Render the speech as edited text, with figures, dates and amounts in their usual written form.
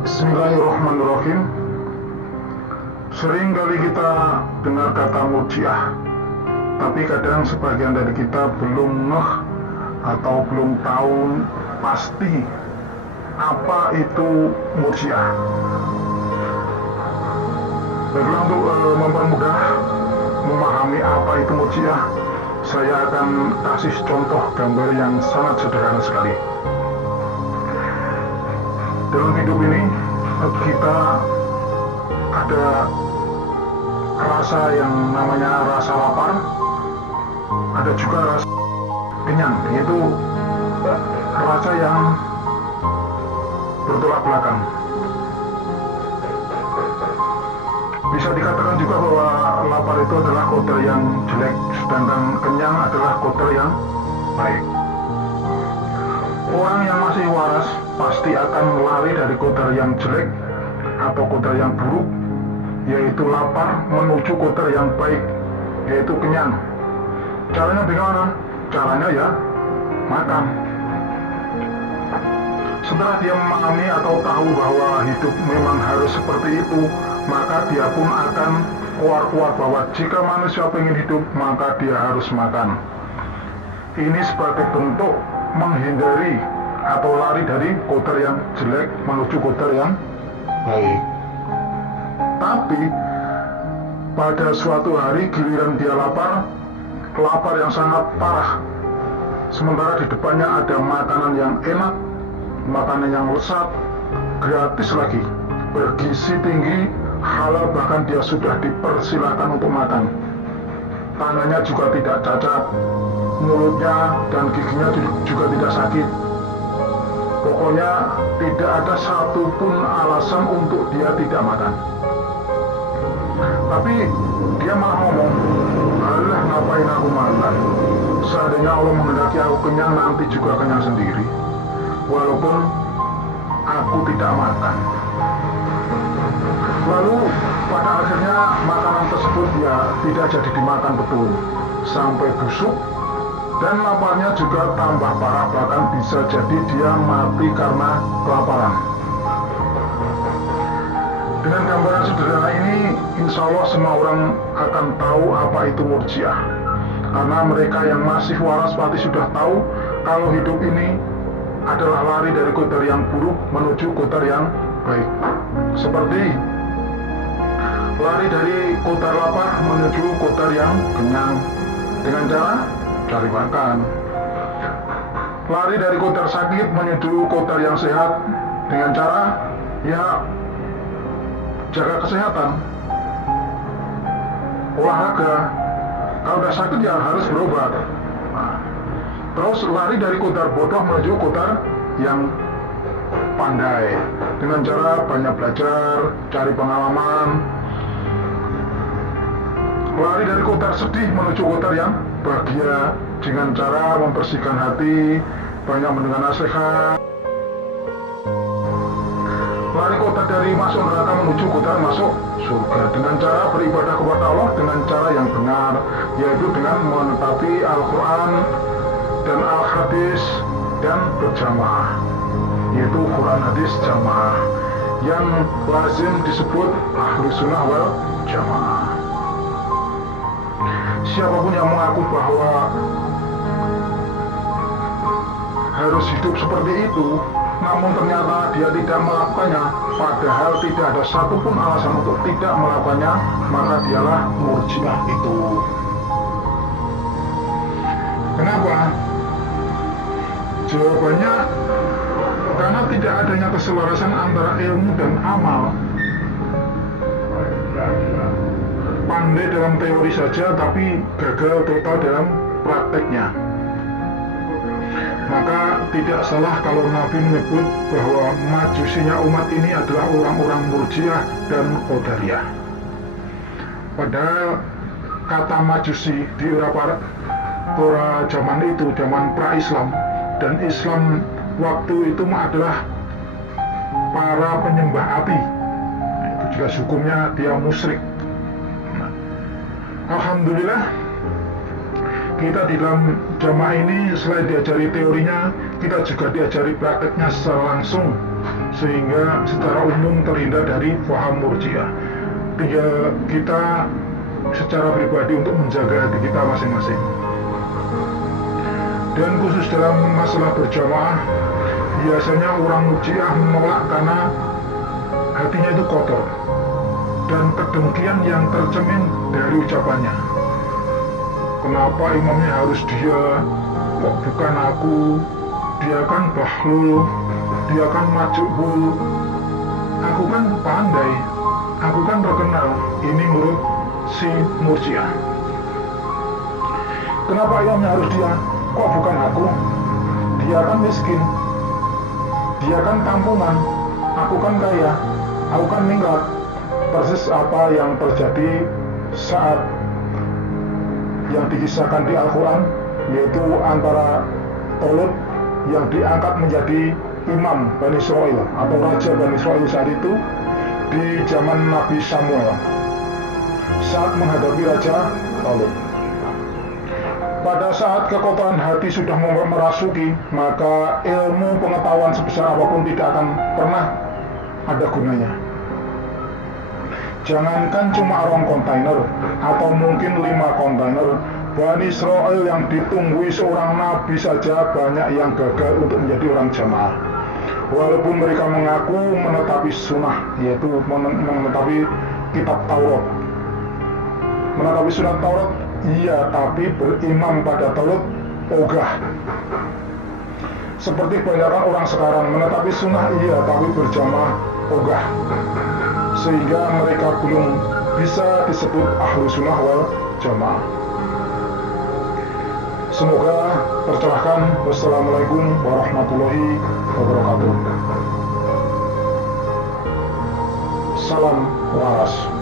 Bismillahirrahmanirrahim. Sering kali kita dengar kata murjiah, tapi kadang sebagian dari kita belum ngeh atau belum tahu pasti apa itu murjiah. Baiklah, untuk mempermudah memahami apa itu murjiah, saya akan kasih contoh gambar yang sangat sederhana sekali. Dalam hidup ini kita ada rasa yang namanya rasa lapar, ada juga rasa kenyang, yaitu rasa yang bertolak belakang. Bisa dikatakan juga bahwa lapar itu adalah kodar yang jelek, sedangkan kenyang adalah kodar yang baik. Orang yang masih waras pasti akan lari dari kodar yang jelek atau kodar yang buruk, yaitu lapar, menuju kodar yang baik, yaitu kenyang. Caranya bagaimana? Caranya ya makan. Setelah dia memahami atau tahu bahwa hidup memang harus seperti itu, maka dia pun akan keluar bahwa jika manusia ingin hidup, maka dia harus makan. Ini sebagai bentuk menghindari atau lari dari kodar yang jelek menuju kodar yang baik. Tapi pada suatu hari giliran dia lapar yang sangat parah, sementara di depannya ada makanan yang enak, makanan yang lezat, gratis lagi, bergizi tinggi, halal, bahkan dia sudah dipersilakan untuk makan. Tangannya juga tidak cacat, mulutnya dan giginya juga tidak sakit. Pokoknya tidak ada satupun alasan untuk dia tidak makan. Tapi dia malah ngomong, alah ngapain aku makan? Seandainya Allah menghendaki aku kenyang, nanti juga kenyang sendiri, walaupun aku tidak makan. Lalu pada akhirnya makanan tersebut ya tidak jadi dimakan betul, sampai busuk, dan laparnya juga tambah parah, bahkan bisa jadi dia mati karena kelaparan. Dengan gambaran sederhana ini, insya Allah semua orang akan tahu apa itu murjiah. Karena mereka yang masih waras pasti sudah tahu kalau hidup ini adalah lari dari kodar yang buruk menuju kodar yang baik. Seperti lari dari kodar lapar menuju kodar yang kenyang dengan cara cari makan. Lari dari kodar sakit menuju kodar yang sehat dengan cara ya jaga kesehatan, olahraga. Kalau udah sakit ya harus berobat. Nah, terus lari dari kodar bodoh menuju kodar yang pandai dengan cara banyak belajar, cari pengalaman. Lari dari kodar sedih menuju kodar yang bahagia dengan cara membersihkan hati, banyak mendengar nasihat. Lari kodar dari masuk neraka menuju kodar masuk surga dengan cara beribadah kepada Allah dengan cara yang benar, yaitu dengan menetapi Al-Quran dan Al-Hadis dan berjamaah, yaitu Quran Hadis jamaah yang lazim disebut Ahlu Sunnah wal Jamaah. Siapapun yang mengaku bahwa harus hidup seperti itu, namun ternyata dia tidak melakukannya, padahal tidak ada satupun alasan untuk tidak melakukannya, maka dialah murjiah itu. Kenapa? Jawabannya karena tidak adanya keselarasan antara ilmu dan amal. Pandai dalam teori saja, tapi gagal total dalam prakteknya. Maka tidak salah kalau Nabi menyebut bahwa majusinya umat ini adalah orang-orang murjiah dan qadariyah. Padahal kata majusi di era zaman itu, zaman pra-Islam, dan Islam waktu itu adalah para penyembah api. Nah, itu juga hukumnya dia musyrik. Nah, alhamdulillah kita di dalam jamaah ini selain diajari teorinya, kita juga diajari prakteknya secara langsung sehingga secara umum terhindar dari paham Murji'ah. Tinggal kita secara pribadi untuk menjaga hati kita masing-masing. Dan khusus dalam masalah berjamaah, biasanya orang Murji'ah menolak karena hatinya itu kotor dan kedengkian yang tercermin dari ucapannya. Kenapa imamnya harus dia, kok bukan aku? Dia kan bahlul, dia kan majubul, aku kan pandai, aku kan terkenal. Ini menurut si Murji'ah. Kenapa imamnya harus dia? Kok bukan aku? Dia kan miskin, dia kan kampungan, aku kan kaya, aku kan minggat. Persis apa yang terjadi saat yang dikisahkan di Al-Quran, yaitu antara Tolut yang diangkat menjadi imam Bani Israel atau raja Bani Israel saat itu di zaman Nabi Samuel saat menghadapi Raja Tolut. Pada saat kekotoran hati sudah merasuki, maka ilmu pengetahuan sebesar apapun tidak akan pernah ada gunanya. Jangankan cuma orang kontainer atau mungkin 5 kontainer, Bani Israel yang ditunggui seorang nabi saja banyak yang gagal untuk menjadi orang jamaah. Walaupun mereka mengaku menetapi sunnah, yaitu menetapi kitab Taurat. Menetapi sunnah Taurat, iya, tapi berimam pada Tolut, ogah. Seperti kebanyakan orang sekarang, menetapi sunnah iya, tapi berjamaah, ogah. Sehingga mereka belum bisa disebut ahlu sunnah wal jamaah. Semoga tercerahkan. Wassalamualaikum warahmatullahi wabarakatuh. Salam waras.